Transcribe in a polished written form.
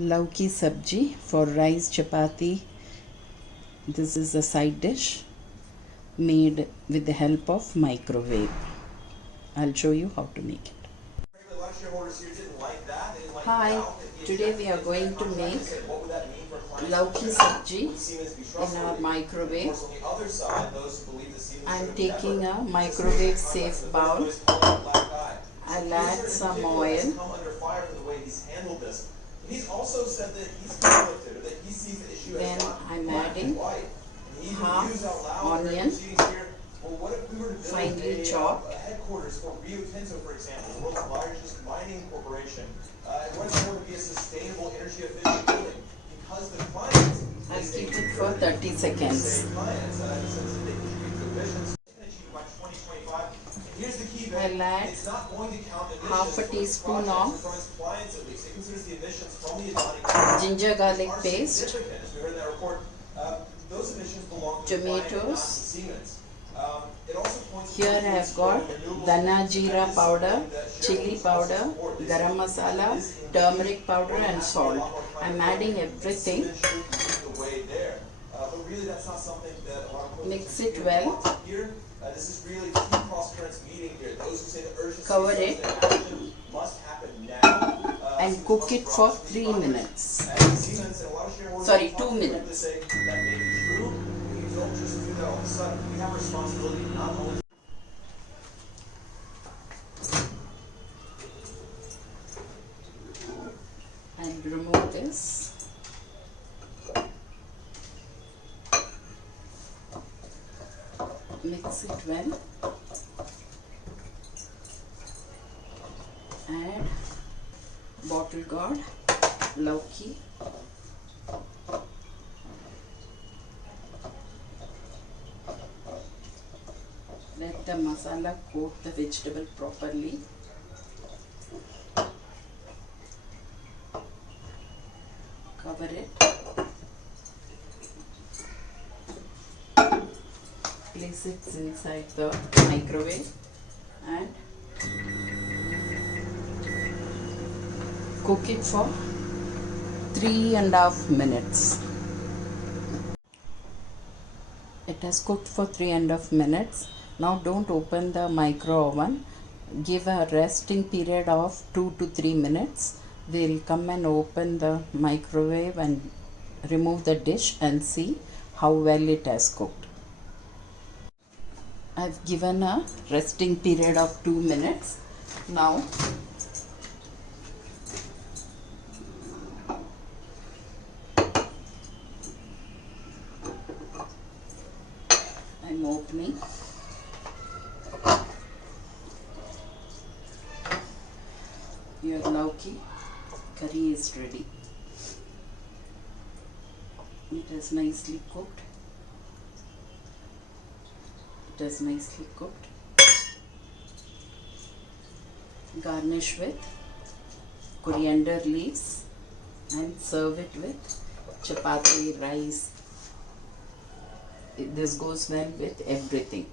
Lauki sabji for rice chapati. This is a side dish made with the help of microwave. I'll show you how to make it. Hi, today we are going to make lauki sabji in our microwave. I'm taking a microwave safe bowl. I'll add some oil. He's also said that he's conflicted, that he sees the issue as I'm adding half onion, finely chopped. Headquarters for Rio Tinto, for example, the world's largest mining corporation, and wants to be a sustainable, energy efficient building because the clients. I'll keep it for 30 seconds. I'll add half a teaspoon of ginger garlic paste, tomatoes. Here I have got dhana jeera powder, chili powder, garam masala, turmeric powder and salt. I'm adding everything. Mix it well. Cover it and cook it for 3 minutes. Sorry, 2 minutes. And remove this. Mix it well. Add bottle gourd, lauki, let the masala coat the vegetable properly. Cover it. Place it inside the microwave and cook it for 3.5 minutes. It has cooked for 3.5 minutes. Now don't open the micro oven. Give a resting period of 2 to 3 minutes. We'll come and open the microwave and remove the dish and see how well it has cooked. I've given a resting period of 2 minutes. Now I'm opening. Your lauki curry is ready. It is nicely cooked. It is nicely cooked. Garnish with coriander leaves and serve it with chapati, rice. This goes well with everything.